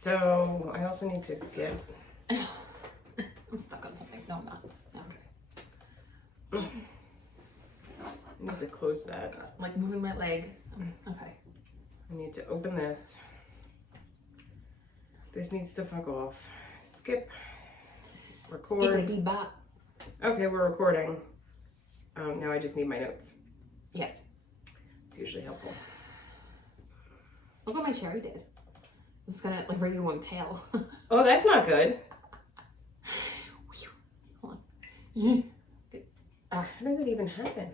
So I also need to get... I'm stuck on something. No, I'm not. Okay. I need to close that. Like moving my leg. Okay. I need to open this. This needs to fuck off. Skip. Record. Skippity bop. Okay, we're recording. Now I just need my notes. Yes. It's usually helpful. Look what my cherry did. It's gonna like ready to impale. Oh, that's not good. Hold on. How did that even happen?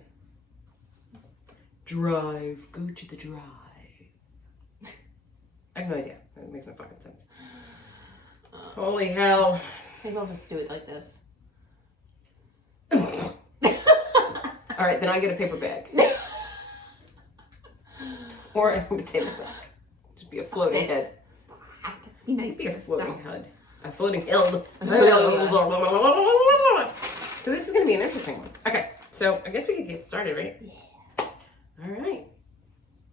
Drive. Go to the drive. I have no idea. That makes no fucking sense. Holy hell. Maybe I'll just do it like this. All right, then I get a paper bag. Or a potato sack. Just be a floating head. Stop. Be nice Be to a floating yourself. head. A floating hill. So this is going to be an interesting one. Okay, so I guess we could get started, right? Yeah. All right.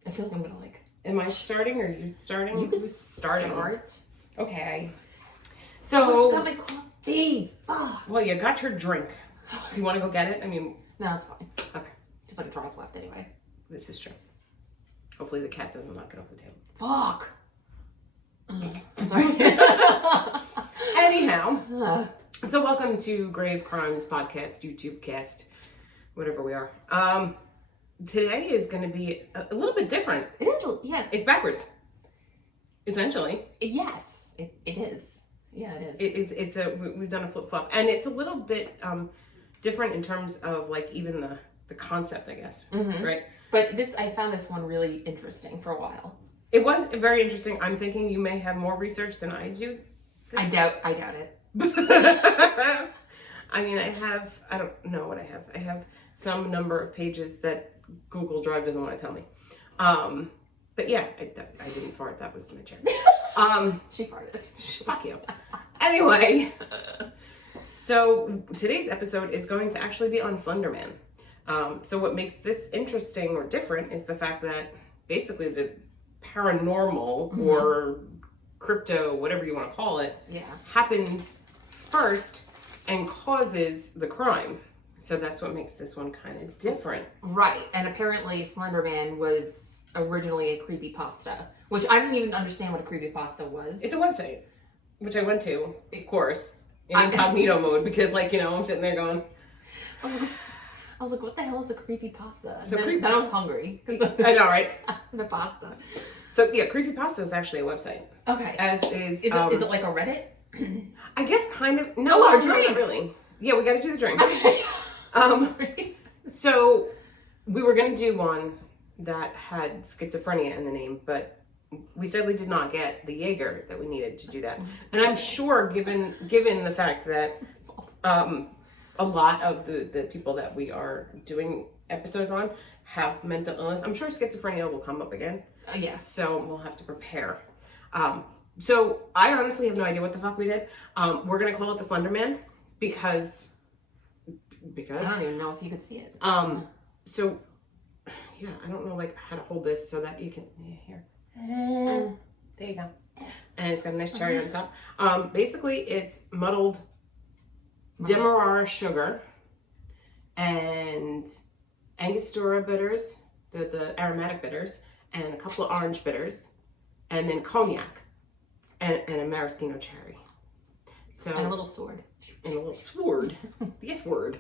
I feel like I'm gonna like. Am I starting or you starting? You could Who's starting? Start. Okay. Oh, I So, forgot my coffee. Fuck. well, you got your drink. Do you want to go get it? I mean, No, it's fine. okay, Just like a drop left anyway. this is true. Hopefully the cat doesn't knock it off the table. Fuck. I'm sorry. Anyhow, so welcome to Grave Crimes Podcast, YouTube cast, whatever we are. Today is going to be a little bit different. It is. Yeah. It's backwards, essentially. Yes. It is. Yeah, it is. We've done a flip flop, and it's a little bit different in terms of like even the concept, I guess, right? But I found this one really interesting for a while. It was very interesting. I'm thinking you may have more research than I do. I doubt it. I mean, I don't know what I have. I have some number of pages that Google Drive doesn't want to tell me. But yeah, I didn't fart. That was my chair. She farted. Fuck you. Anyway, so today's episode is going to actually be on Slenderman. So what makes this interesting or different is the fact that basically the paranormal or crypto, whatever you want to call it, happens first and causes the crime. So that's what makes this one kind of different. Right. And apparently Slenderman was originally a creepypasta, which I didn't even understand what a creepypasta was. It's a website, which I went to, of course, in incognito mode because, like, I'm sitting there going... I was like, what the hell is a creepypasta? So then I was hungry. I know, right? The pasta. So yeah, creepypasta is actually a website. Okay. As is... Is it like a Reddit? I guess kind of... No, our not drinks. really. Yeah, we got to do the drinks. Okay. So we were going to do one that had schizophrenia in the name, but we sadly did not get the Jaeger that we needed to do that. And I'm sure, given the fact that a lot of the people that we are doing episodes on have mental illness, I'm sure schizophrenia will come up again. Yeah. So we'll have to prepare. So I honestly have no idea what the fuck we did. We're going to call it the Slenderman because I don't even know if you could see it. So yeah, I don't know like how to hold this so that you can here. There you go. And it's got a nice cherry on top. Basically it's muddled Demerara sugar and Angostura bitters, the aromatic bitters, and a couple of orange bitters, and then cognac and a maraschino cherry. So And a little sword. And a little sword. The S word.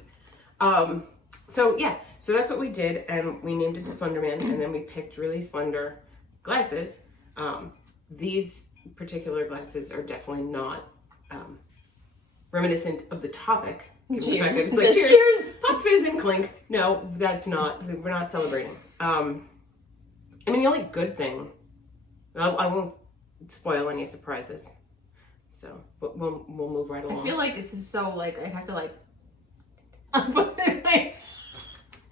So yeah, so that's what we did, and we named it the Slenderman, and then we picked really slender glasses. These particular glasses are definitely not reminiscent of the topic. Cheers. It's like, cheers, pop, fizz, and clink. No, that's not. We're not celebrating. I mean, the only good thing, I won't spoil any surprises. So, but we'll move right along. I feel like this is so like I have to like.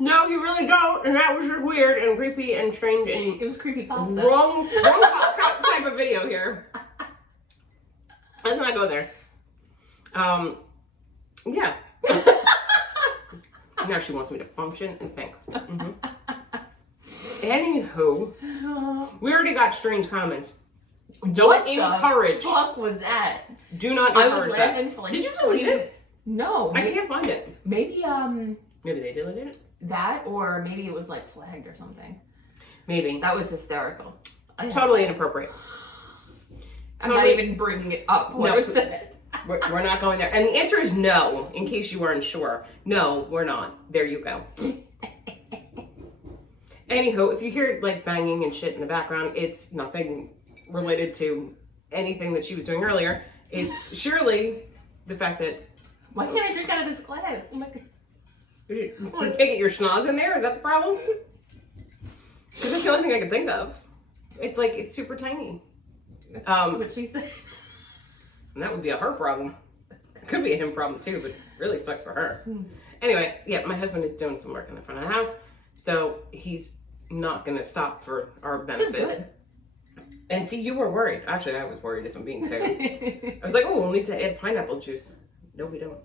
No, you really don't, and that was just weird and creepy and strange and it was creepypasta. wrong type of video here. Let's not go there. Yeah. Now she wants me to function and think. Anywho, we already got strange comments Don't What encourage. the fuck was that? Do not I encourage was that. laughing for like Did you 20 delete it? minutes. No. I can't find it. Maybe Maybe they deleted it. that, or maybe it was like flagged or something. Maybe. That was hysterical. Totally inappropriate. I'm not even bringing it up. What it said. We're not going there. And the answer is no, in case you weren't sure. No, we're not. There you go. Anywho, if you hear like banging and shit in the background, it's nothing related to anything that she was doing earlier. It's surely the fact that... Why can't I drink out of this glass? I'm like... You can't get your schnoz in there? Is that the problem? Because that's the only thing I can think of. It's like, it's super tiny. That's what she said. And that would be a her problem. Could be a him problem too, but really sucks for her. Anyway, yeah, my husband is doing some work in the front of the house, so he's not going to stop for our benefit. This is good. And see, you were worried. Actually, I was worried, if I'm being fair. I was like, oh, we'll need to add pineapple juice. No, we don't.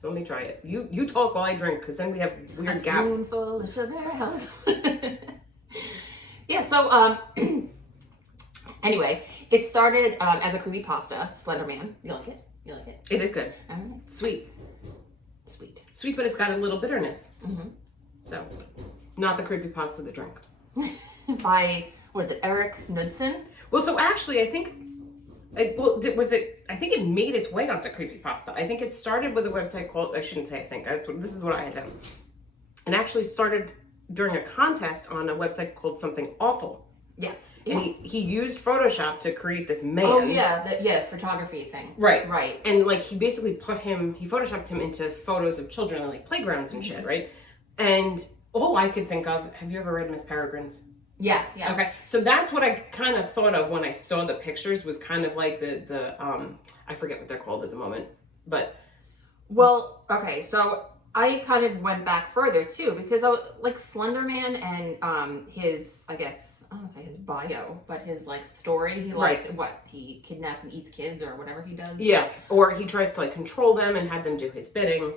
So let me try it. You talk while I drink, because then we have weird gaps. A spoonful of sugar house. Yeah, so, anyway, it started as a creepypasta, Slender-man. You like it? You like it? It is good. Sweet. Sweet, but it's got a little bitterness. So, not the creepypasta, the drink. By, what is it, Eric Knudsen? Well, so actually, I think, I think it made its way onto creepypasta. I think it started with a website called, I shouldn't say I think, this is what I had done. And actually started during a contest on a website called Something Awful. Yes. And he used Photoshop to create this man. Oh, yeah, photography thing. Right. And like he basically he photoshopped him into photos of children on like playgrounds and shit, right? And all I could think of, have you ever read Miss Peregrine's? Yes, yeah. Okay, so that's what I kind of thought of when I saw the pictures, was kind of like the I forget what they're called at the moment, but. Well, okay, so I kind of went back further too, because I was like Slenderman and his, I guess, I don't want to say his bio, but his like story, he like, he kidnaps and eats kids or whatever he does. Yeah, or he tries to like control them and have them do his bidding.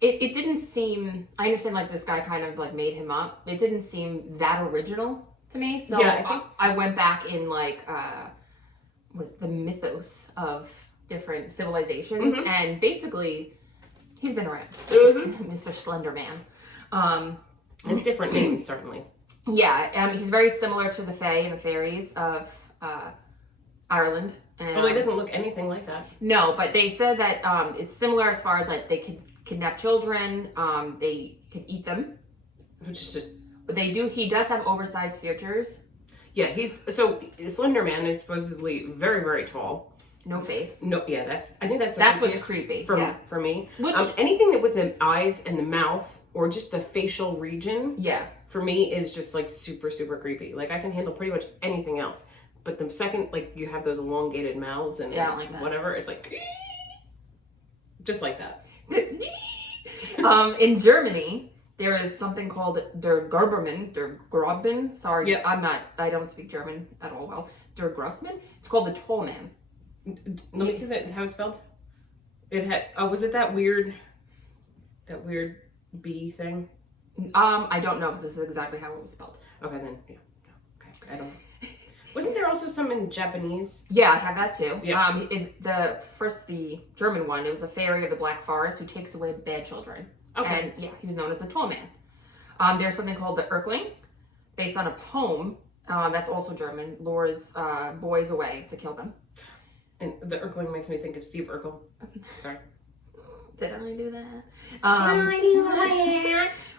It didn't seem, I understand like this guy kind of like made him up. It didn't seem that original to me. So yeah, I went back in like, was the mythos of different civilizations, and basically he's been around. Mr. Slenderman. Has different names, certainly. Yeah, he's very similar to the Fae and the fairies of Ireland. And, well, he doesn't look anything like that. No, but they said that it's similar as far as like they could kidnap children, they could eat them. Which is just... But he does have oversized features. Yeah, Slender-Man is supposedly very, very tall. No face. No, yeah, I think that's what's creepy for me. Which anything that with the eyes and the mouth or just the facial region, for me is just like super, super creepy. Like I can handle pretty much anything else, but the second like you have those elongated mouths and I don't like that. Whatever, it's like just like that. In Germany, there is something called Der Grobman. Sorry, I don't speak German at all well. Der Grossman. It's called the Toll Man. Let me see that how it's spelled. It had was it that weird B thing? I don't know because this is exactly how it was spelled. Okay then, yeah. Okay, I don't know. Wasn't there also some in Japanese? Yeah, I have that too. Yeah. The German one, it was a fairy of the Black Forest who takes away bad children. Okay. And yeah, he was known as the Toll Man. There's something called the Erkling, based on a poem that's also German, lures boys away to kill them. And the Erkling makes me think of Steve Urkel. Sorry. Did I do that?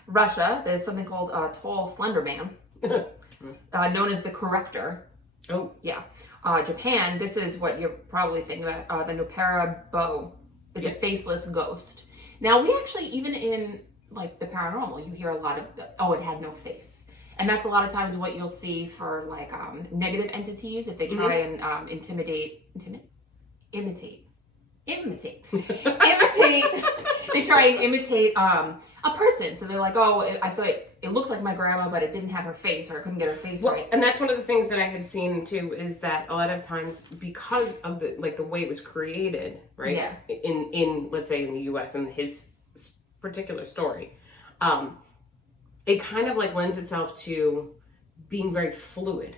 Russia, there's something called Tall Slender Man, known as the Corrector. Oh. Yeah. Japan, this is what you're probably thinking about, the Nopera Bo. It's a faceless ghost. Now, we actually, even in like the paranormal, you hear a lot of, it had no face. And that's a lot of times what you'll see for like negative entities if they try and imitate. They try and imitate a person. So they're like, I thought it looked like my grandma, but it didn't have her face, or I couldn't get her face right. And that's one of the things that I had seen too, is that a lot of times because of the way it was created, right? Yeah. In let's say in the US and his particular story, it kind of like lends itself to being very fluid.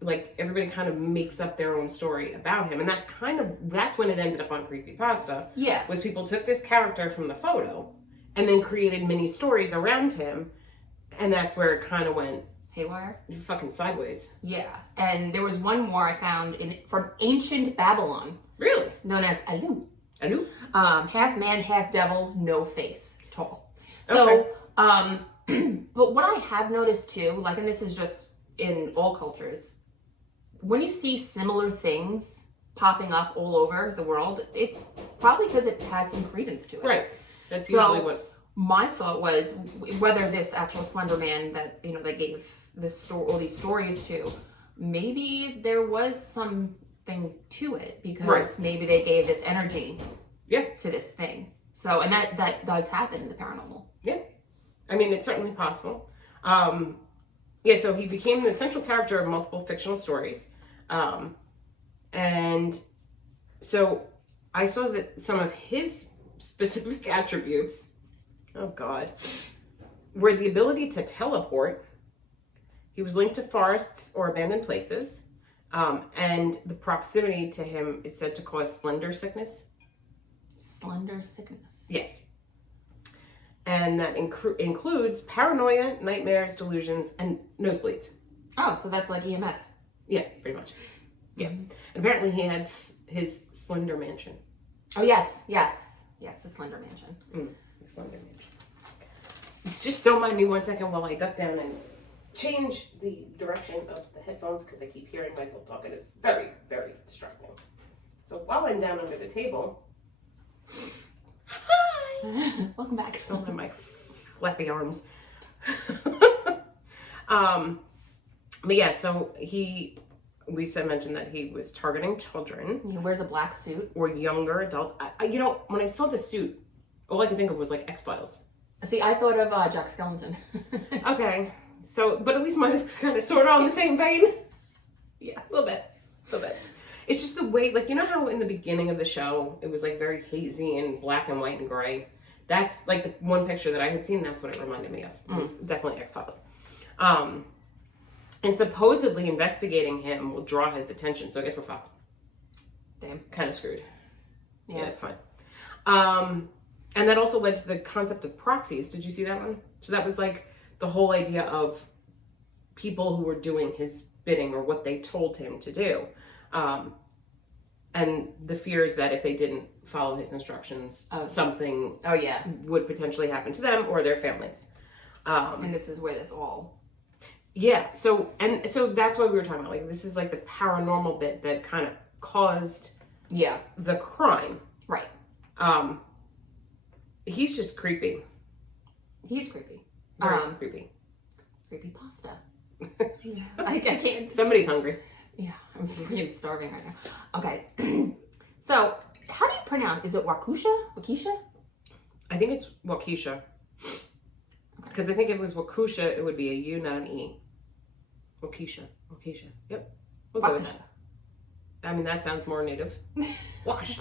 Like everybody kind of makes up their own story about him, and that's when it ended up on Creepypasta. Yeah. Was people took this character from the photo and then created mini stories around him, and that's where it kind of went haywire, fucking sideways. Yeah. And there was one more I found from ancient Babylon. Really? Known as Alu. Alu? Half man, half devil, no face, tall. So, but what I have noticed too, like, and this is just in all cultures, when you see similar things popping up all over the world, it's probably because it has some credence to it. Right. That's usually what. My thought was whether this actual Slenderman that they gave all these stories to, maybe there was something to it because maybe they gave this energy to this thing. So, and that does happen in the paranormal. Yeah. I mean, it's certainly possible. So he became the central character of multiple fictional stories. And so I saw that some of his specific attributes, oh God, were the ability to teleport. He was linked to forests or abandoned places. And the proximity to him is said to cause slender sickness. Slender sickness? Yes. And that includes paranoia, nightmares, delusions, and nosebleeds. Oh, so that's like EMF. Yeah, pretty much. Yeah. And apparently he had his Slender Mansion. Oh, yes, the Slender Mansion. The Slender Mansion. Just don't mind me 1 second while I duck down and change the direction of the headphones because I keep hearing myself talk and it's very, very distracting. So while I'm down under the table... Hi! Welcome back. Don't have my flappy arms. But yeah, so we mentioned that he was targeting children. He wears a black suit. Or younger adults. When I saw the suit, all I could think of was like X-Files. See, I thought of Jack Skellington. Okay. So, but at least mine is kind of sort of on the same vein. Yeah, a little bit. It's just the way, like, you know how in the beginning of the show, it was like very hazy and black and white and gray? That's like the one picture that I had seen, that's what it reminded me of. It was definitely X-Files. And supposedly investigating him will draw his attention, so I guess we're fucked. Damn. Kind of screwed. Yeah, it's fine. And that also led to the concept of proxies. Did you see that one? So that was like the whole idea of people who were doing his bidding or what they told him to do. And the fears that if they didn't follow his instructions, something would potentially happen to them or their families. And this is where this all... Yeah, so that's what we were talking about. Like, this is like the paranormal bit that kind of caused the crime. Right. He's just creepy. He's creepy. Very creepy. Creepy pasta. I can't. Somebody's hungry. Yeah, I'm freaking starving right now. Okay. So, how do you pronounce? Is it Waukesha? Waukesha? I think it's Waukesha. Because I think if it was Waukesha, it would be a U, not an E. Waukesha. Yep. We'll go with that. I mean, that sounds more native. Waukesha.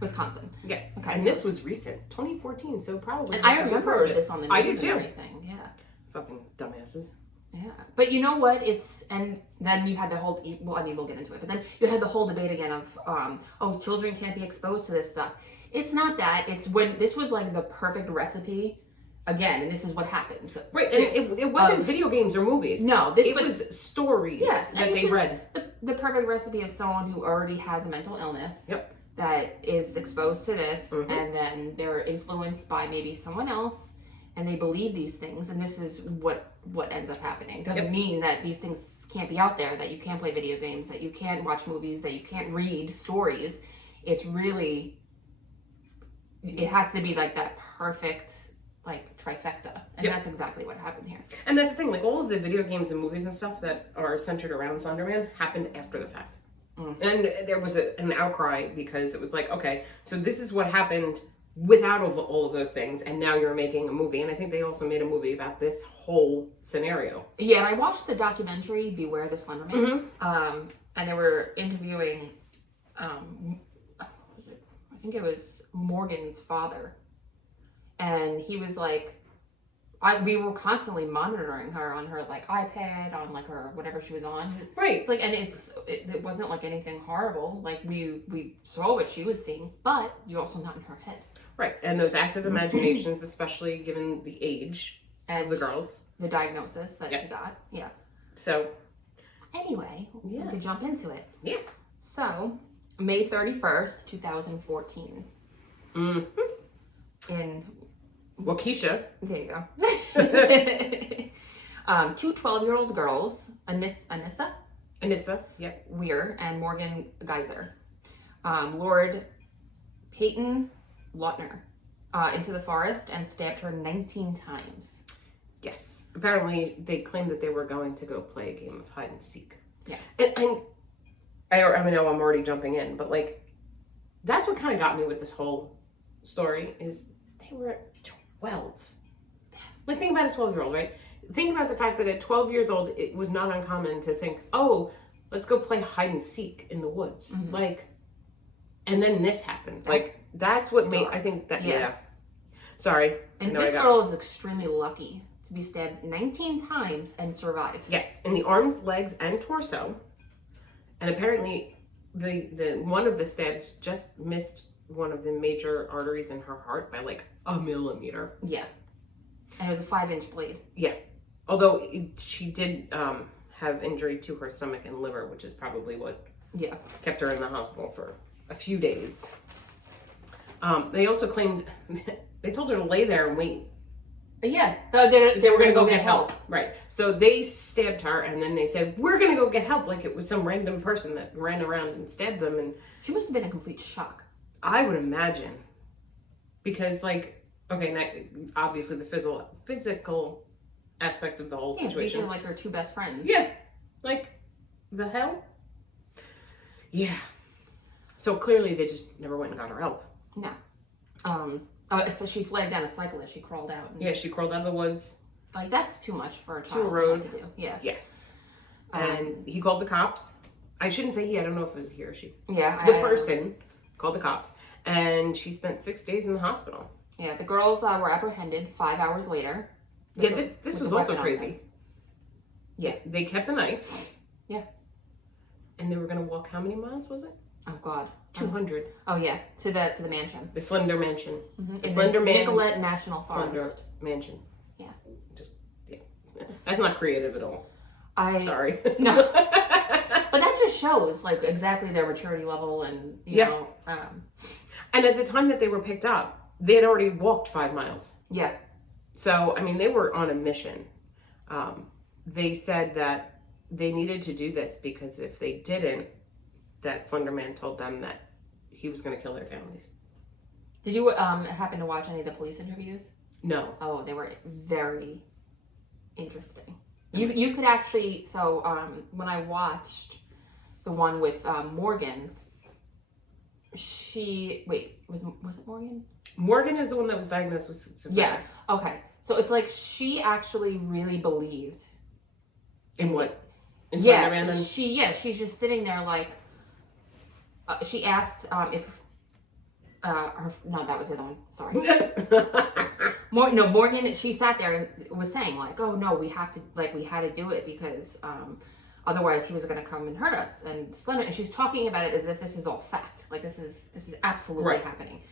Wisconsin. Yes. Okay. And this was recent, 2014, so probably. And I remember this on the news. I do too. And everything. Yeah. Fucking dumbasses. Yeah. But you know what? And then you had the whole, well, I mean, we'll get into it, but then you had the whole debate again of, children can't be exposed to this stuff. It's not that. It's when this was like the perfect recipe. Again, and this is what happens. Right, and it wasn't video games or movies. No, it was stories that they read. The perfect recipe of someone who already has a mental illness that is exposed to this, and then they're influenced by maybe someone else, and they believe these things, and this is what ends up happening. Doesn't mean that these things can't be out there, that you can't play video games, that you can't watch movies, that you can't read stories. It's really, it has to be like that perfect, like, trifecta, and that's exactly what happened here. And that's the thing, like, all of the video games and movies and stuff that are centered around Slenderman happened after the fact. And there was an outcry because it was like, okay, so this is what happened without all of those things, and now you're making a movie. And I think they also made a movie about this whole scenario. Yeah, and I watched the documentary Beware the Slenderman, and they were interviewing what was it? I think it was Morgan's father, and he was like, we were constantly monitoring her on her like iPad, on like her whatever she was on. Right. It's like, and it wasn't like anything horrible. Like we saw what she was seeing, but you're also not in her head. Right. And those active imaginations, especially given the age of the girls, the diagnosis that she got. Yeah. So anyway, we could jump into it. Yeah. So May 31st, 2014. Mm-hmm. In Waukesha. There you go. Two 12-year-old girls, Anissa Yep. Weir and Morgan Geyser, lured Peyton Lautner into the forest and stabbed her 19 times. Yes. Apparently, they claimed that they were going to go play a game of hide and seek. Yeah. And I know I'm already jumping in, but like, that's what kind of got me with this whole story is they were 12. Like, think about a 12-year-old, right? Think about the fact that at 12 years old, it was not uncommon to think, oh, let's go play hide and seek in the woods. Mm-hmm. Like, and then this happens. Like, that's what made, I think that, yeah. Sorry. And this girl is extremely lucky to be stabbed 19 times and survive. Yes, in the arms, legs, and torso. And apparently, the one of the stabs just missed one of the major arteries in her heart by like a millimeter. Yeah. And it was a 5-inch blade. Yeah. Although she did have injury to her stomach and liver, which is probably what kept her in the hospital for a few days. They also claimed, they told her to lay there and wait. Yeah. They were going to go get help. Right. So they stabbed her and then they said, we're going to go get help. Like it was some random person that ran around and stabbed them. And she must have been in complete shock. I would imagine. Because like, okay, now, obviously the physical aspect of the whole situation. These are like her two best friends. Yeah. Like, the hell? Yeah. So clearly they just never went and got her help. No. So she fled down a cyclist. She crawled out. Yeah, she crawled out of the woods. Like, that's too much for a child to a road. to do. Yeah. Yes. And he called the cops. I shouldn't say he. I don't know if it was he or she. Yeah. The person called the cops. And she spent 6 days in the hospital. Yeah, the girls were apprehended 5 hours later. Yeah, this was also crazy. Yeah. They kept the knife. Yeah. And they were going to walk how many miles, was it? Oh, God. 200. Oh, yeah. To the mansion. The Slender Mansion. Mm-hmm. The Slenderman. Nicollet National Forest. Slender Mansion. Yeah. Just, yeah. That's not creative at all. Sorry. No. But that just shows, like, exactly their maturity level and, you know. And at the time that they were picked up, they had already walked 5 miles. Yeah. So, I mean, they were on a mission. They said that they needed to do this because if they didn't, that Slenderman told them that he was going to kill their families. Did you happen to watch any of the police interviews? No. Oh, they were very interesting. You could actually, so when I watched the one with Morgan, was it Morgan? Morgan is the one that was diagnosed with schizophrenia. Yeah. Okay. So it's like she actually really believed in what? In Slenderman? Yeah. She's just sitting there like. She asked if. No, that was the other one. Sorry. Morgan. She sat there and was saying like, "Oh no, we had to do it because otherwise he was going to come and hurt us." And Slender, and she's talking about it as if this is all fact, like this is absolutely happening.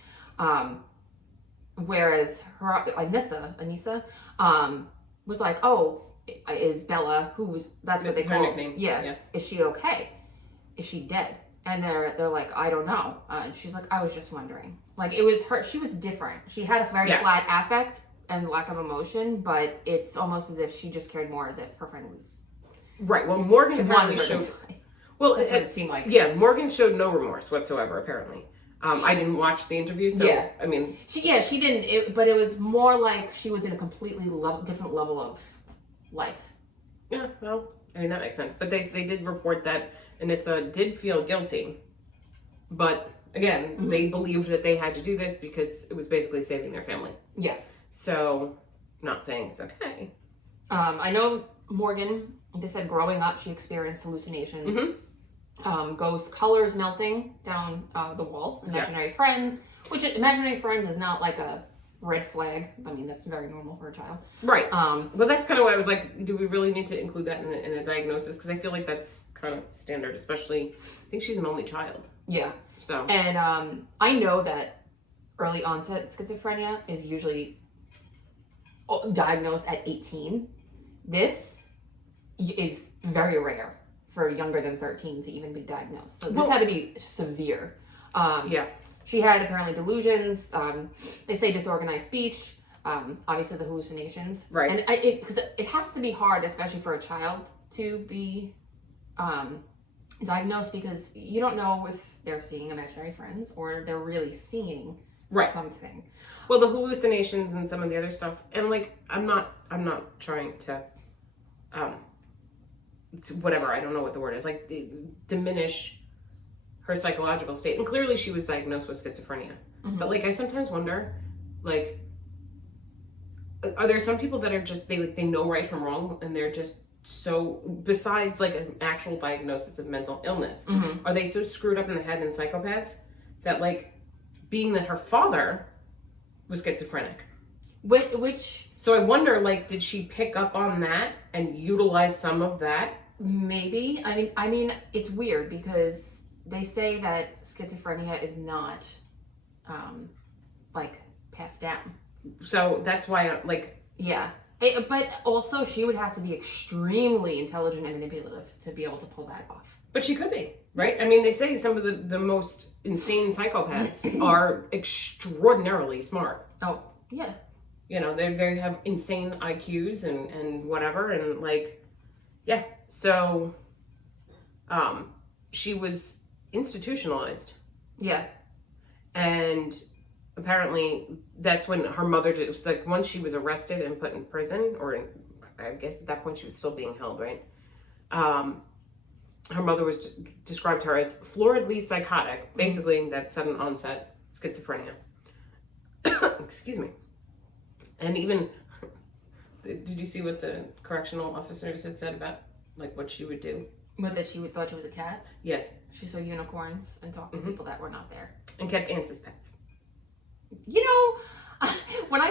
Whereas her Anissa, was like, "Oh, is Bella that's what they call her nickname? Yeah. Is she okay? Is she dead?" And they're like, "I don't know." And she's like, "I was just wondering." Like it was her. She was different. She had a very flat affect and lack of emotion, but it's almost as if she just cared more as if her friend was. Right. Well, Morgan apparently showed. Well, that's what it seemed like. Yeah, Morgan showed no remorse whatsoever. Apparently, I didn't watch the interview, so I mean, she didn't. But it was more like she was in a completely different level of life. Yeah. Well, I mean that makes sense. But they did report that Anissa did feel guilty, but again, they believed that they had to do this because it was basically saving their family. Yeah. So, not saying it's okay. I know Morgan. They said growing up, she experienced hallucinations, ghost colors melting down the walls, imaginary friends. Which imaginary friends is not like a red flag. I mean, that's very normal for a child. Right. But that's kind of why I was like, do we really need to include that in a diagnosis? Because I feel like that's kind of standard, especially, I think she's an only child. Yeah. So. And I know that early onset schizophrenia is usually diagnosed at 18. This is very rare for younger than 13 to even be diagnosed. So this had to be severe. Yeah. She had apparently delusions. They say disorganized speech. Obviously the hallucinations. Right. And because it has to be hard, especially for a child, to be diagnosed, because you don't know if they're seeing imaginary friends or they're really seeing something. Well, the hallucinations and some of the other stuff, and like I'm not trying to whatever, I don't know what the word is, like diminish her psychological state. And clearly she was diagnosed with schizophrenia. Mm-hmm. But like I sometimes wonder, like, are there some people that are just they know right from wrong, and they're just so, besides like an actual diagnosis of mental illness, are they so screwed up in the head and psychopaths that, like, being that her father was schizophrenic, which so I wonder, like, did she pick up on that and utilize some of that? Maybe. I mean it's weird because they say that schizophrenia is not like passed down, so that's why but also she would have to be extremely intelligent and manipulative to be able to pull that off. But she could be, right? I mean, they say some of the most insane psychopaths are extraordinarily smart. Oh, yeah. You know, they have insane IQs and whatever, and like, yeah. So, she was institutionalized. Yeah. And apparently that's when her mother did. It was like once she was arrested and put in prison, I guess at that point she was still being held, right? Her mother was described her as floridly psychotic, basically that sudden onset schizophrenia. Excuse me. And even, did you see what the correctional officers had said about like what she would do? What, that she thought she was a cat? Yes. She saw unicorns and talked to people that were not there. And kept ants as pets. You know, when I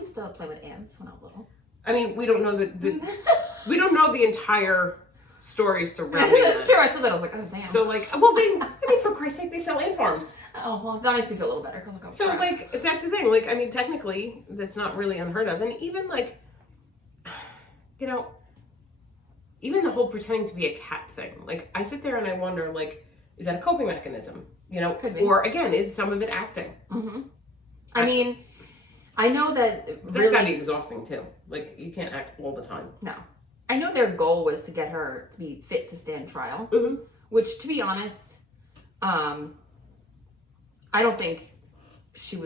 used to play with ants when I was little. I mean, we don't know we don't know the entire story surrounding that. Sure, I saw that. I was like, oh, damn. So, like, well, I mean, for Christ's sake, they sell ant farms. Oh, well, that makes me feel a little better. I was like, oh, so, crap. like, that's the thing. Like, I mean, technically, that's not really unheard of. And even, like, you know, even the whole pretending to be a cat thing. Like, I sit there and I wonder, like, is that a coping mechanism? You know? Could be. Or, again, is some of it acting? Mm-hmm. I mean, I know that that's gotta be exhausting, too. Like, you can't act all the time. No. I know their goal was to get her to be fit to stand trial, which, to be honest, I don't think she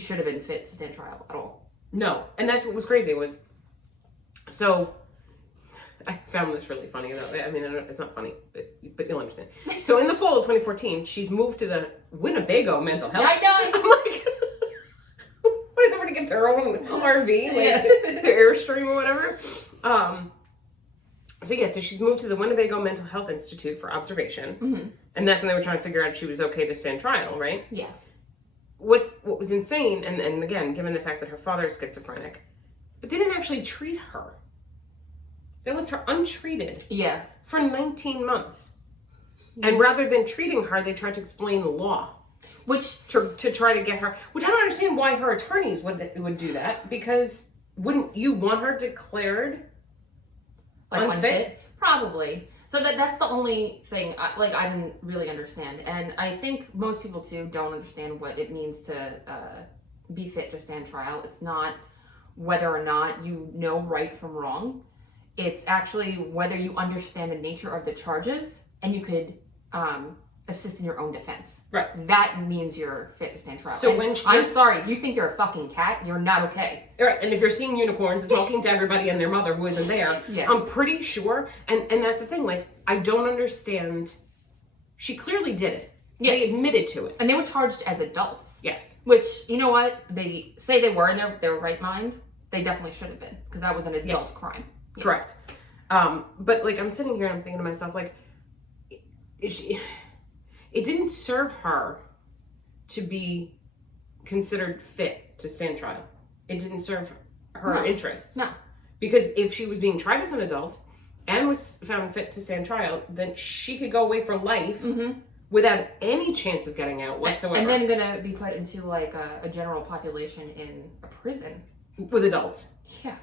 should have been fit to stand trial at all. No. And that's what was crazy was, so I found this really funny though. I mean, it's not funny, but you'll understand. So in the fall of 2014, she's moved to the Winnebago mental health. I know. I'm like, what is everybody get their own RV, like their Airstream or whatever? So she's moved to the Winnebago Mental Health Institute for observation, and that's when they were trying to figure out if she was okay to stand trial, right? Yeah. What was insane, and again, given the fact that her father is schizophrenic, but they didn't actually treat her. They left her untreated. Yeah. For 19 months. And rather than treating her, they tried to explain the law. Which, to try to get her, which I don't understand why her attorneys would do that, because wouldn't you want her declared like unfit? Probably. So that's the only thing I didn't really understand. And I think most people too don't understand what it means to be fit to stand trial. It's not whether or not you know right from wrong. It's actually whether you understand the nature of the charges and you could assist in your own defense. Right. That means you're fit to stand trial. So I'm sorry, if you think you're a fucking cat, you're not okay. Right. And if you're seeing unicorns and talking to everybody and their mother who isn't there, I'm pretty sure. And that's the thing. Like, I don't understand. She clearly did it. Yeah. They admitted to it. And they were charged as adults. Yes. Which, you know what? They say they were in their right mind. They definitely should have been, because that was an adult crime. Yeah. Correct. But like, I'm sitting here and I'm thinking to myself, like, it didn't serve her to be considered fit fit to stand trial. It didn't serve her interests. No. Because if she was being tried as an adult and was found fit to stand trial, then she could go away for life without any chance of getting out whatsoever. And then gonna be put into like a general population in a prison. With adults. Yeah.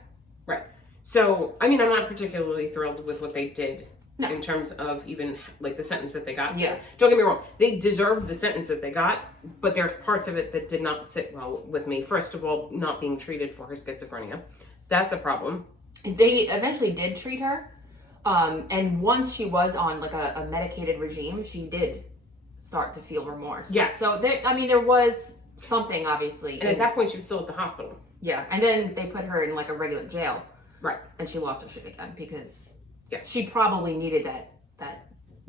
Right. So, I mean, I'm not particularly thrilled with what they did No. in terms of even like the sentence that they got. Yeah. Don't get me wrong. They deserved the sentence that they got, but there's parts of it that did not sit well with me. First of all, not being treated for her schizophrenia. That's a problem. They eventually did treat her. And once she was on like a medicated regime, she did start to feel remorse. Yes. So there was something obviously. And at that point, she was still at the hospital. Yeah. And then they put her in like a regular jail. Right. And she lost her shit again because Yes. she probably needed that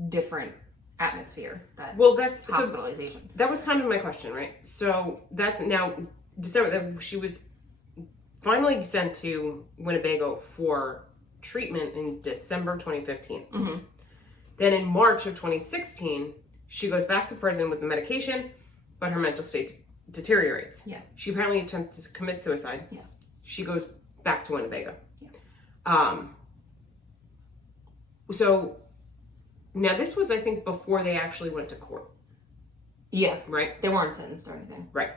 different atmosphere, that That's hospitalization. So that was kind of my question, right? So that's now December. She was finally sent to Winnebago for treatment in December 2015. Then in March of 2016, she goes back to prison with the medication, but her mental state deteriorates. Yeah. She apparently attempted to commit suicide. Yeah. She goes back to Winnebago. Yeah. So now this was, I think, before they actually went to court. Yeah. Right? They weren't sentenced or anything. Right.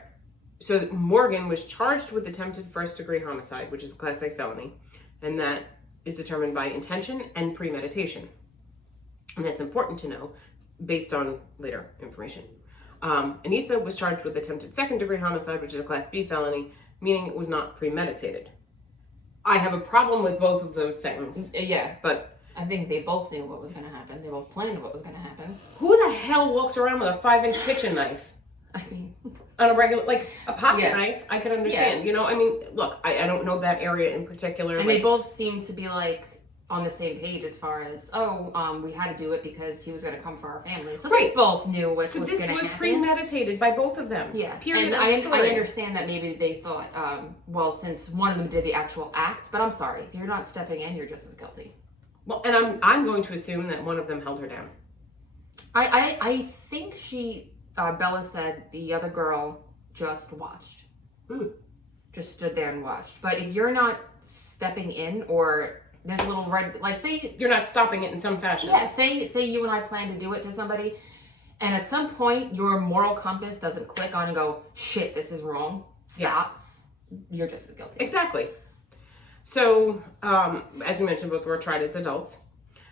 So Morgan was charged with attempted first-degree homicide, which is a Class A felony, and that is determined by intention and premeditation. And that's important to know based on later information. Anissa was charged with attempted second-degree homicide, which is a Class B felony, meaning it was not premeditated. I have a problem with both of those things. Yeah. But I think they both knew what was going to happen. They both planned what was going to happen. who the hell walks around with a 5-inch kitchen knife? I mean, On a regular, like a pocket Yeah. knife, I could understand. You know, I mean, look, I don't know that area in particular. and like, they both seemed to be like on the same page as far as, we had to do it because he was going to come for our family. So Right. they both knew what so was this going to was happen. premeditated by both of them. Yeah, Period. and End of I story. understand that maybe they thought, well, since one of them did the actual act, but I'm sorry, if you're not stepping in, you're just as guilty. Well, and I'm going to assume that one of them held her down. I think Bella said the other girl just watched. Just stood there and watched. But if you're not stepping in, or there's a little red, like say You're not stopping it in some fashion. Yeah, say you and I plan to do it to somebody, and at some point your moral compass doesn't click on and go, shit, this is wrong, stop. You're just as guilty. Exactly. So, as we mentioned, both were tried as adults.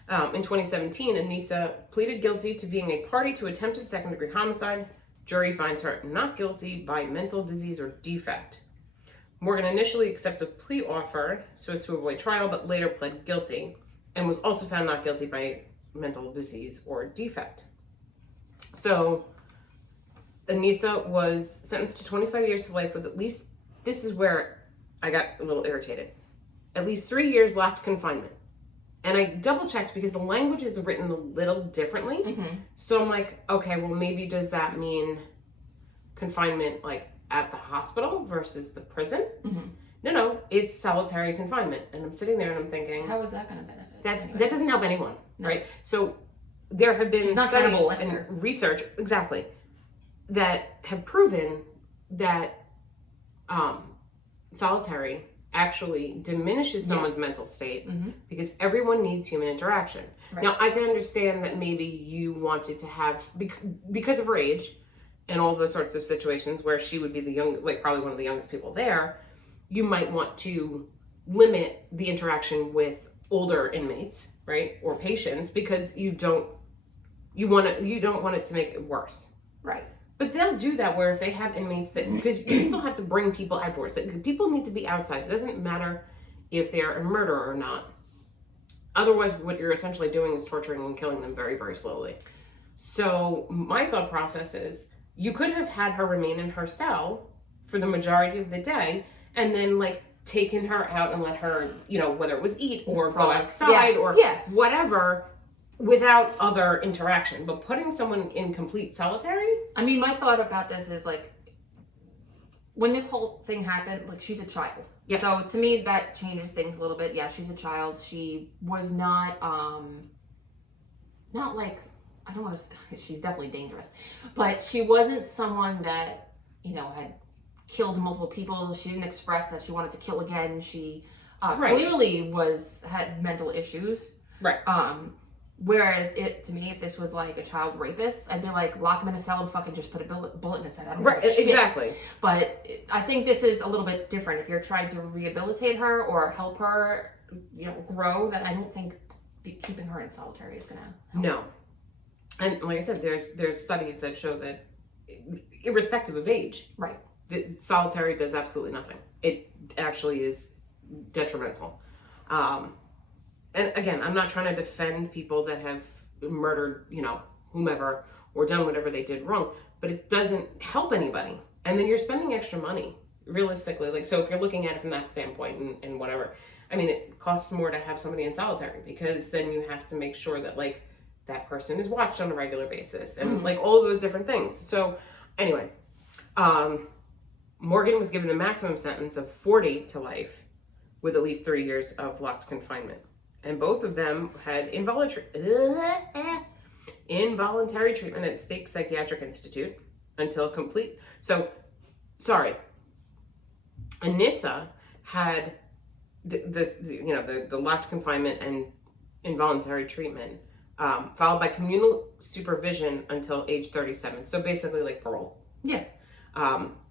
In 2017, Anissa pleaded guilty to being a party to attempted second-degree homicide. Jury finds her not guilty by mental disease or defect. Morgan initially accepted a plea offer so as to avoid trial, but later pled guilty and was also found not guilty by mental disease or defect. So, Anissa was sentenced to 25 years to life with at least, this is where I got a little irritated, at least 3 years left confinement. And I double checked because the language is written a little differently. So I'm like, okay, well, maybe does that mean confinement like at the hospital versus the prison? No, it's solitary confinement. And I'm sitting there and I'm thinking, How is that going to benefit? that doesn't help anyone, right? So there have been She's not studies Hannibal and Lecter. research, exactly, that have proven that solitary actually diminishes someone's mental state because everyone needs human interaction. Right. Now, I can understand that maybe you wanted to have, because of her age and all those sorts of situations where she would be probably one of the youngest people there, you might want to limit the interaction with older inmates, right, or patients, because you don't want it to make it worse. Right. But they'll do that where if they have inmates because you still have to bring people outdoors. People need to be outside. It doesn't matter if they're a murderer or not. Otherwise, what you're essentially doing is torturing and killing them very, very slowly. So my thought process is you could have had her remain in her cell for the majority of the day and then taken her out and let her, whether it was eat or go outside or whatever, without other interaction. But putting someone in complete solitary? I mean, my thought about this is when this whole thing happened, she's a child. Yes. So to me, that changes things a little bit. Yeah, she's a child. She was not I don't want to, she's definitely dangerous, but she wasn't someone that, had killed multiple people. She didn't express that she wanted to kill again. She Right. clearly had mental issues. Right. Whereas to me, if this was like a child rapist, I'd be like, lock him in a cell and fucking just put a bullet in his head. I don't Right. give a shit. Exactly. But I think this is a little bit different. If you're trying to rehabilitate her or help her, grow, then I don't think keeping her in solitary is gonna help. No. And like I said, there's studies that show that irrespective of age, Right. solitary does absolutely nothing. It actually is detrimental. And again, I'm not trying to defend people that have murdered, whomever, or done whatever they did wrong, but it doesn't help anybody. And then you're spending extra money, realistically. Like, so if you're looking at it from that standpoint and whatever, I mean, it costs more to have somebody in solitary because then you have to make sure that, like, that person is watched on a regular basis and like all of those different things. So anyway, Morgan was given the maximum sentence of 40 to life with at least 3 years of locked confinement. And both of them had involuntary treatment at State Psychiatric Institute until complete. So, sorry. Anissa had the locked confinement and involuntary treatment, followed by communal supervision until age 37. So basically like parole. Yeah.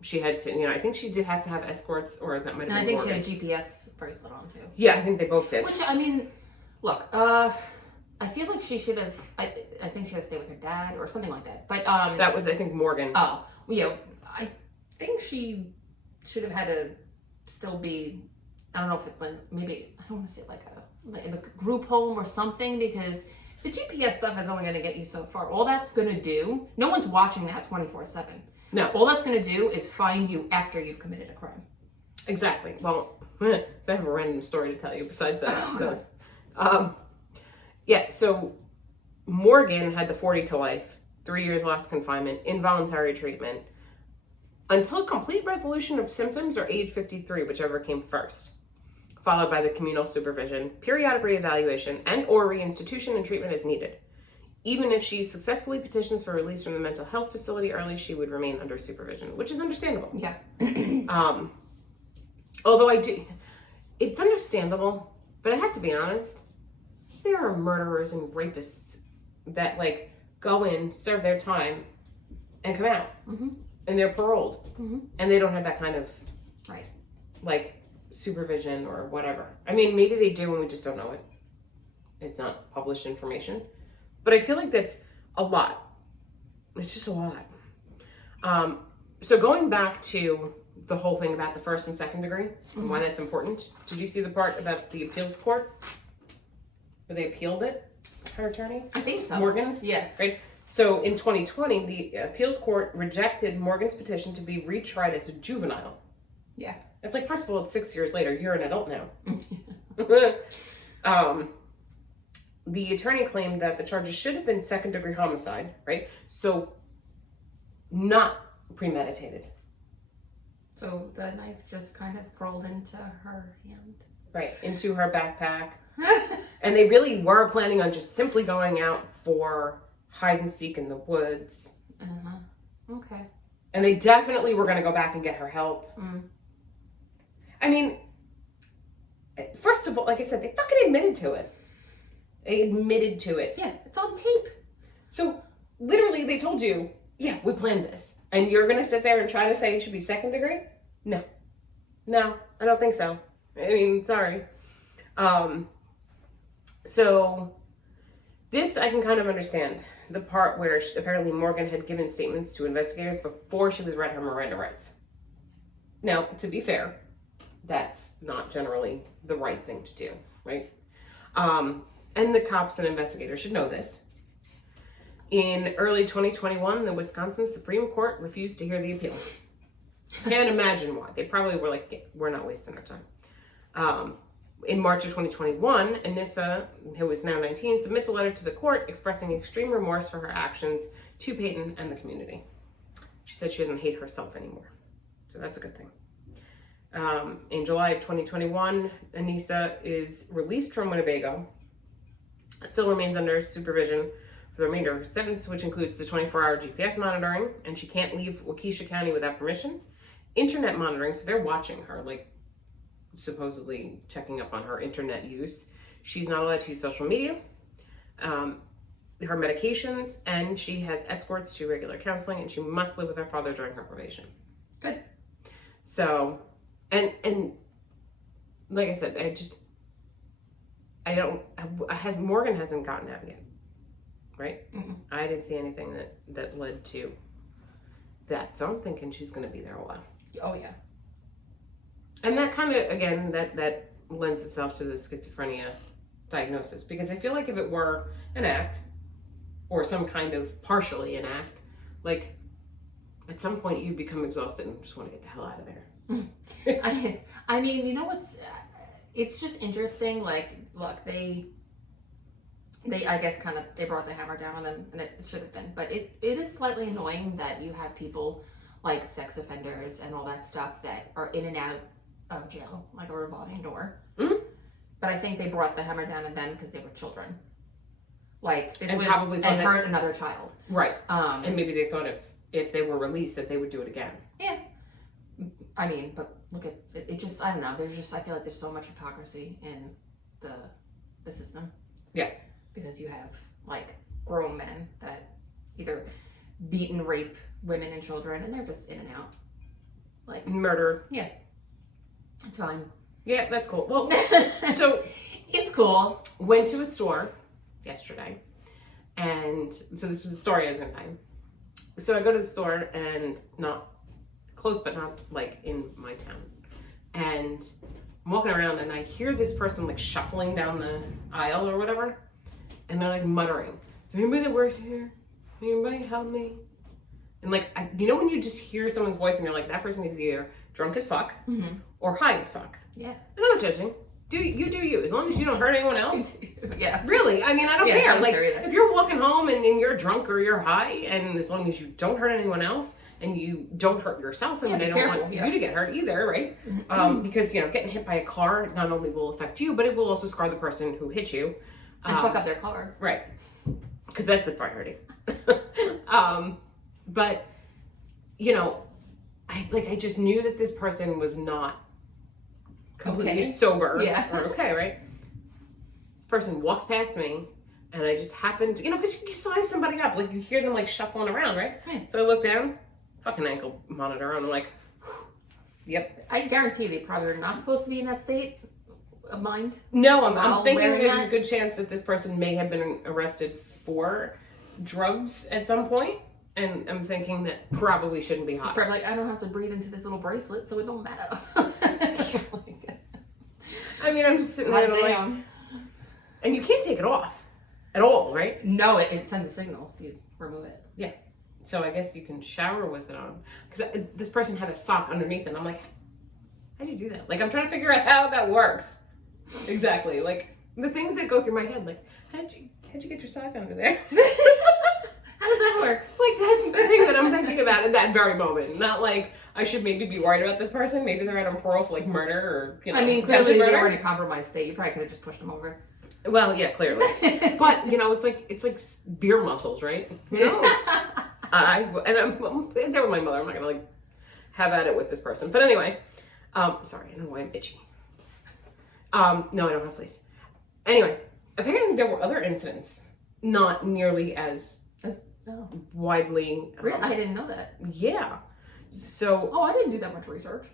She had to, I think she did have to have escorts, or that might have been. And I think Morgan. she had a GPS bracelet on too. Yeah, I think they both did. Which, I mean, look, I feel like she should have, I think she had to stay with her dad or something like that. But that was, I think, Morgan. Oh, I think she should have had to still be, I don't know if it, maybe, I don't want to say like in a group home or something, because the GPS stuff is only going to get you so far. All that's going to do, no one's watching that 24/7. No. All that's going to do is find you after you've committed a crime. Exactly. Well, I have a random story to tell you besides that. Oh, So Morgan had the 40 to life, 3 years locked confinement, involuntary treatment, until complete resolution of symptoms or age 53, whichever came first, followed by the communal supervision, periodic reevaluation, and or reinstitution and treatment as needed. Even if she successfully petitions for release from the mental health facility early, she would remain under supervision, which is understandable. Yeah. Although it's understandable, but I have to be honest, there are murderers and rapists that like go in, serve their time, and come out, and they're paroled, and they don't have that kind of like supervision or whatever. I mean, maybe they do, and we just don't know it. It's not published information, but I feel like that's a lot. It's just a lot. So going back to the whole thing about the first and second degree and why that's important. Did you see the part about the appeals court where they appealed it? Her attorney? I think so. Morgan's? Yeah. Right. So in 2020, the appeals court rejected Morgan's petition to be retried as a juvenile. Yeah. It's like, first of all, it's 6 years later. You're an adult now. The attorney claimed that the charges should have been second degree homicide, right? So not premeditated. So the knife just kind of crawled into her hand. Right, into her backpack. And they really were planning on just simply going out for hide and seek in the woods. Okay. And they definitely were going to go back and get her help. I mean, first of all, like I said, they fucking admitted to it. They admitted to it. Yeah, it's on tape. So literally they told you, yeah, we planned this. And you're going to sit there and try to say it should be second degree? No, I don't think so. I mean, sorry. So this I can kind of understand. The part where apparently Morgan had given statements to investigators before she was read her Miranda rights. Now, to be fair, that's not generally the right thing to do, right? And the cops and investigators should know this. In early 2021, the Wisconsin Supreme Court refused to hear the appeal. Can't imagine why. They probably were like, yeah, we're not wasting our time. In March of 2021, Anissa, who is now 19, submits a letter to the court expressing extreme remorse for her actions to Peyton and the community. She said she doesn't hate herself anymore. So that's a good thing. In July of 2021, Anissa is released from Winnebago, still remains under supervision for the remainder of her sentence, which includes the 24-hour GPS monitoring, and she can't leave Waukesha County without permission, internet monitoring, so they're watching her, like supposedly checking up on her internet use. She's not allowed to use social media, her medications, and she has escorts to regular counseling, and she must live with her father during her probation. Good. So, and like I said, Morgan hasn't gotten out yet, right? Mm-mm. I didn't see anything that led to that, so I'm thinking she's going to be there a while. Oh yeah. And that kind of, again, that lends itself to the schizophrenia diagnosis, because I feel like if it were an act, or some kind of partially an act, like at some point you'd become exhausted and just want to get the hell out of there. I mean, you know what's, it's just interesting, like, look, they I guess kind of, they brought the hammer down on them, and it should have been, but it is slightly annoying that you have people like sex offenders and all that stuff that are in and out of jail, like a revolving door. Mm-hmm. But I think they brought the hammer down on them because they were children. Like, this And was, probably thought and that- hurt another child. Right. And And maybe they thought if they were released that they would do it again. yeah. I mean, but look at it, it just, I don't know, there's just, I feel like there's so much hypocrisy in the system. Yeah. Because you have, like, grown men that either beat and rape women and children, and they're just in and out. Like, Murder. yeah. It's fine. Yeah, that's cool. Well, so it's cool. went to a store yesterday, and so this was a story I was going to tell you. So I go to the store, and not close, but not like in my town, and I'm walking around, and I hear this person like shuffling down the aisle or whatever, and they're like muttering, "Is there anybody that works here? Anybody help me?" And like, you know when you just hear someone's voice and you're like, that person is either drunk as fuck or high as fuck. Yeah. And I'm not judging. Do you, as long as you don't hurt anyone else. Yeah. Really, I mean, I don't Yeah, care. I don't Like, care either. if you're walking home and you're drunk or you're high, and as long as you don't hurt anyone else and you don't hurt yourself, and Yeah, they be don't careful, want yeah. you to get hurt either, right? Because, you know, getting hit by a car not only will affect you, but it will also scar the person who hit you. And fuck up their car. Right. Because that's the priority. But, you know, I just knew that this person was not completely Okay. sober. Yeah. Or okay, right? This person walks past me, and I just happened, you know, because you size somebody up, like you hear them like shuffling around, right? Yeah. So I look down, fucking ankle monitor, and I'm like, yep. I guarantee they probably are not supposed to be in that state of mind. No, I'm While thinking wearing there's that? a good chance that this person may have been arrested for drugs at some point, and I'm thinking that probably shouldn't be It's hot. probably like, I don't have to breathe into this little bracelet, so it don't matter. I mean, I'm just sitting there and I'm like, Damn. and you can't take it off at all, right? No, it sends a signal if you remove it. Yeah. So I guess you can shower with it on. Because this person had a sock underneath it, and I'm like, how do you do that? Like, I'm trying to figure out how that works. Exactly. Like, the things that go through my head, like, how'd you get your sock under there? How does that work? Like, that's the thing that I'm thinking about at that very moment. Not like I should maybe be worried about this person. Maybe they're out on parole for like murder or, you know, I mean, attempted clearly they murder. were in a compromised state. You probably could have just pushed them over. Well, yeah, clearly. But, you know, it's like beer muscles, right? Who knows? I'm there with my mother. I'm not gonna like have at it with this person. But anyway, sorry, I don't know why I'm itchy. No, I don't have fleas. Anyway, apparently there were other incidents, not nearly as Oh, widely. really? I didn't know that. Yeah. So Oh, I didn't do that much research.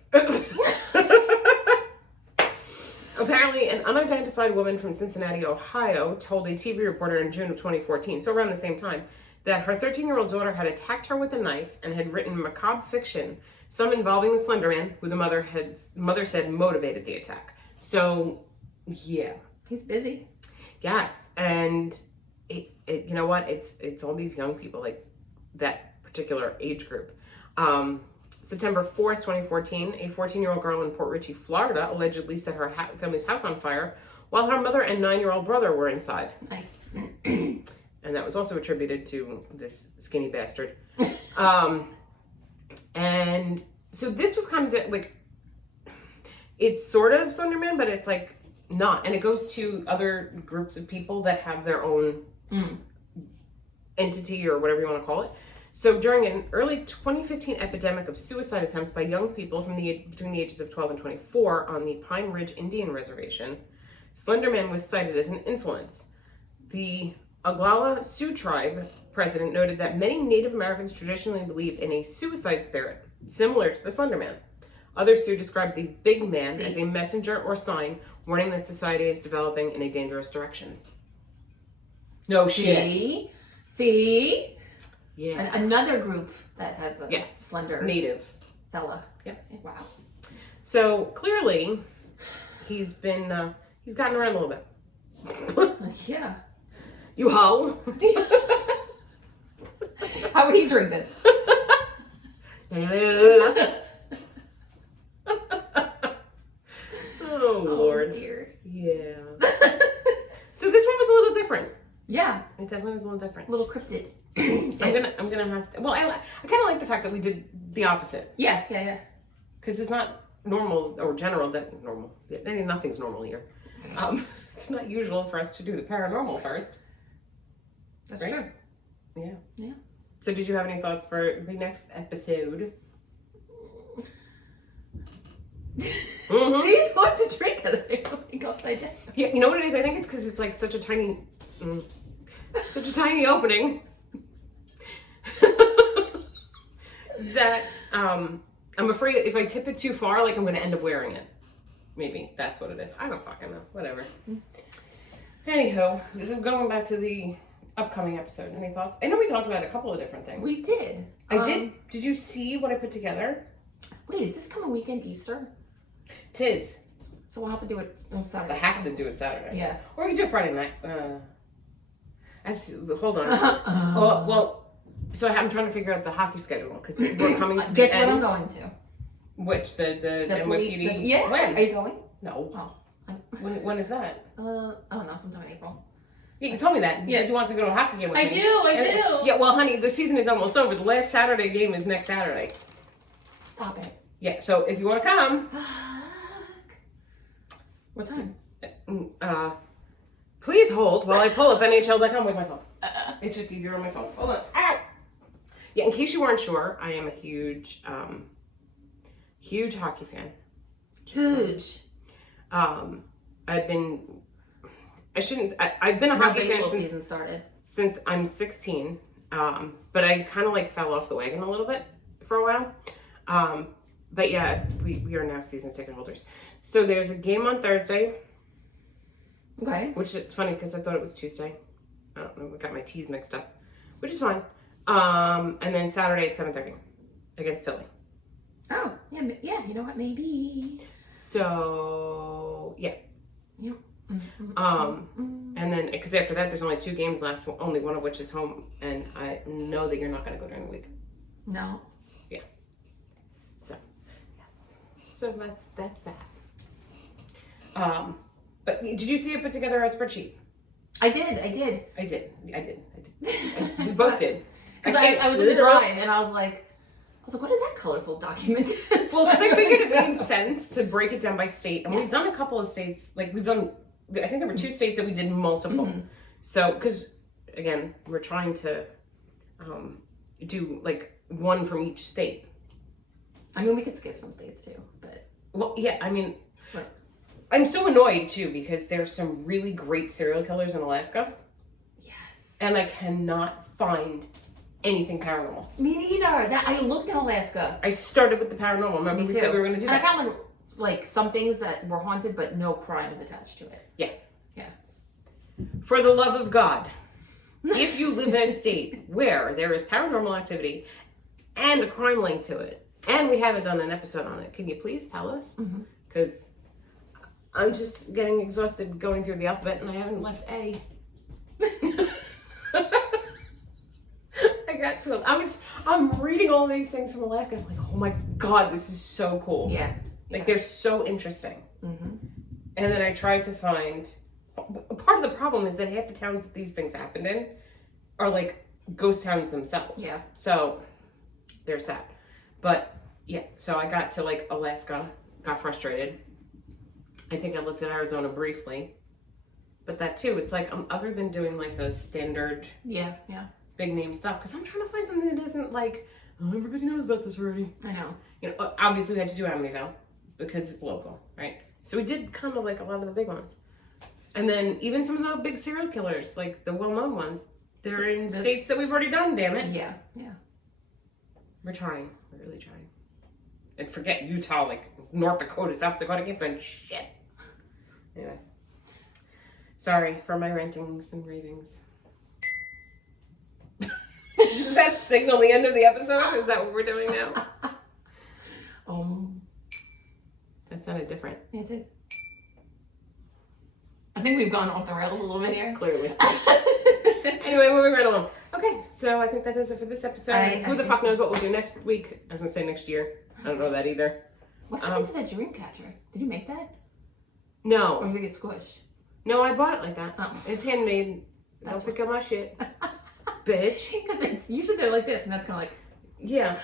apparently, an unidentified woman from Cincinnati, Ohio, told a TV reporter in June of 2014, so around the same time, that her 13-year-old daughter had attacked her with a knife and had written macabre fiction, some involving the Slenderman, who the mother said motivated the attack. So, yeah. He's busy. Yes, and it you know what? It's all these young people, like that particular age group. September 4th, 2014, a 14-year-old girl in Port Richey, Florida, allegedly set her family's house on fire while her mother and 9-year-old brother were inside. Nice. And that was also attributed to this skinny bastard. And so this was kind of like, it's sort of Slenderman, but it's like not. And it goes to other groups of people that have their own entity or whatever you want to call it. So during an early 2015 epidemic of suicide attempts by young people between the ages of 12 and 24 on the Pine Ridge Indian Reservation, Slenderman was cited as an influence. The Oglala Sioux tribe president noted that many Native Americans traditionally believe in a suicide spirit, similar to the Slenderman. Others Sioux described the big man as a messenger or sign warning that society is developing in a dangerous direction. No shit. See? Yeah. Another group that has a Yes. slender Native fella. Yep. Wow. So clearly, he's gotten around a little bit. Yeah. You hoe. How would he drink this? Oh Lord. Dear. Yeah. So this one was a little different. Yeah. It definitely was a little different. A little cryptid. I'm gonna have to. Well, I kind of like the fact that we did the opposite Yeah. because it's not normal or general that normal. I mean, nothing's normal here. It's not usual for us to do the paranormal first. That's Right? true. Yeah. Yeah. So did you have any thoughts for the next episode? Mm-hmm. He's going to drink it. Like upside down. Yeah, you know what it is? I think it's because it's like such a tiny opening that I'm afraid if I tip it too far, like I'm going to end up wearing it. Maybe that's what it is. I don't fucking know. Whatever. Anywho, so going back to the upcoming episode, any thoughts? I know we talked about a couple of different things. We did. I did. Did you see what I put together? Wait, is this coming weekend Easter? Tis. So we'll have to do it on Saturday. I have to do it Saturday. Yeah. Or we can do it Friday night. I have to, hold on. Oh, well, so I'm trying to figure out the hockey schedule because we're coming to the Guess end. what I'm going to? Which, the NYPD? Yeah. When? Are you going? No. Oh. When is that? I don't know, sometime in April. Yeah, you told me that. You Yeah. said you want to go to a hockey game with I me. do. Yeah, well, honey, the season is almost over. The last Saturday game is next Saturday. Stop it. Yeah, so if you want to come, What time? please hold while I pull up NHL.com. Where's my phone? It's just easier on my phone. Hold on. Ow! Yeah, in case you weren't sure, I am a huge hockey fan. Huge. I've been a Our hockey baseball fan season started. since I'm 16. But I kind of like fell off the wagon a little bit for a while. But yeah, we are now season ticket holders. So there's a game on Thursday, Okay. which is funny because I thought it was Tuesday. I don't know, I got my T's mixed up, which is fine. And then Saturday at 7:30 against Philly. Oh, yeah, you know what, maybe. So yeah. Yep. And then because after that there's only 2 games left, only one of which is home, and I know that you're not going to go during the week. No. So yes. So that's that. But did you see it put together a spreadsheet? I did. I did. We I both did. Because I was in the drive and I was like, what is that colorful document? Well, because I figured it made sense to break it down by state, and we've done a couple of states. Like we've done, I think there were 2 states that we did multiple. Mm-hmm. So, because again, we're trying to do like one from each state. I mean, we could skip some states too, but. Well, yeah, I mean, Right. I'm so annoyed too because there's some really great serial killers in Alaska, Yes. and I cannot find anything paranormal. Me neither. I looked in Alaska. I started with the paranormal. Remember Me we too. said we were going to do and that? I found like some things that were haunted, but no crimes attached to it. Yeah. Yeah. For the love of God, if you live in a state where there is paranormal activity and a crime link to it, and we haven't done an episode on it, can you please tell us? Because I'm just getting exhausted going through the alphabet and I haven't left A. I got to. I'm reading all these things from Alaska. I'm like, oh my God, this is so cool. Yeah. Like they're so interesting. Mm-hmm. And then I tried to find. Part of the problem is that half the towns that these things happened in are like ghost towns themselves. Yeah. So there's that. But yeah, so I got to like Alaska, got frustrated. I think I looked at Arizona briefly. But that too, it's like other than doing like those standard Yeah. big name stuff because I'm trying to find something that isn't like, oh, everybody knows about this already. I know. You know, obviously we had to do Amityville because it's local, right? So we did kind of like a lot of the big ones. And then even some of the big serial killers, like the well-known ones, they're in states that we've already done, damn it. Yeah. We're trying. We're really trying. And forget Utah, like North Dakota, South Dakota, can't find shit. Anyway. Sorry for my rantings and ravings. Does that signal the end of the episode? Is that what we're doing now? That sounded different. Yeah, it did. I think we've gone off the rails a little bit here. Clearly. Anyway, moving right along. Okay, so I think that does it for this episode. Who the fuck knows what we'll do next week? I was going to say next year. I don't know that either. What happened to that dream catcher? Did you make that? No. Or did it get squished? No, I bought it like that. Oh. It's handmade. Don't pick up my shit. Bitch. Because it's usually they're like this, and that's kind of like... Yeah.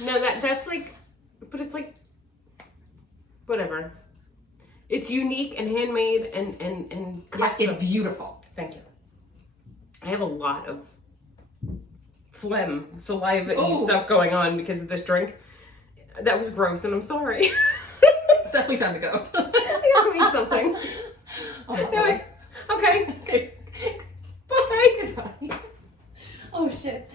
No, that's like... But it's like... Whatever. It's unique and handmade and Yes, it's beautiful. Thank you. I have a lot of phlegm, saliva-y stuff going on because of this drink. That was gross, and I'm sorry. It's definitely time to go. I gotta eat something. Oh, Anyway, okay. Bye. Goodbye. Oh, shit.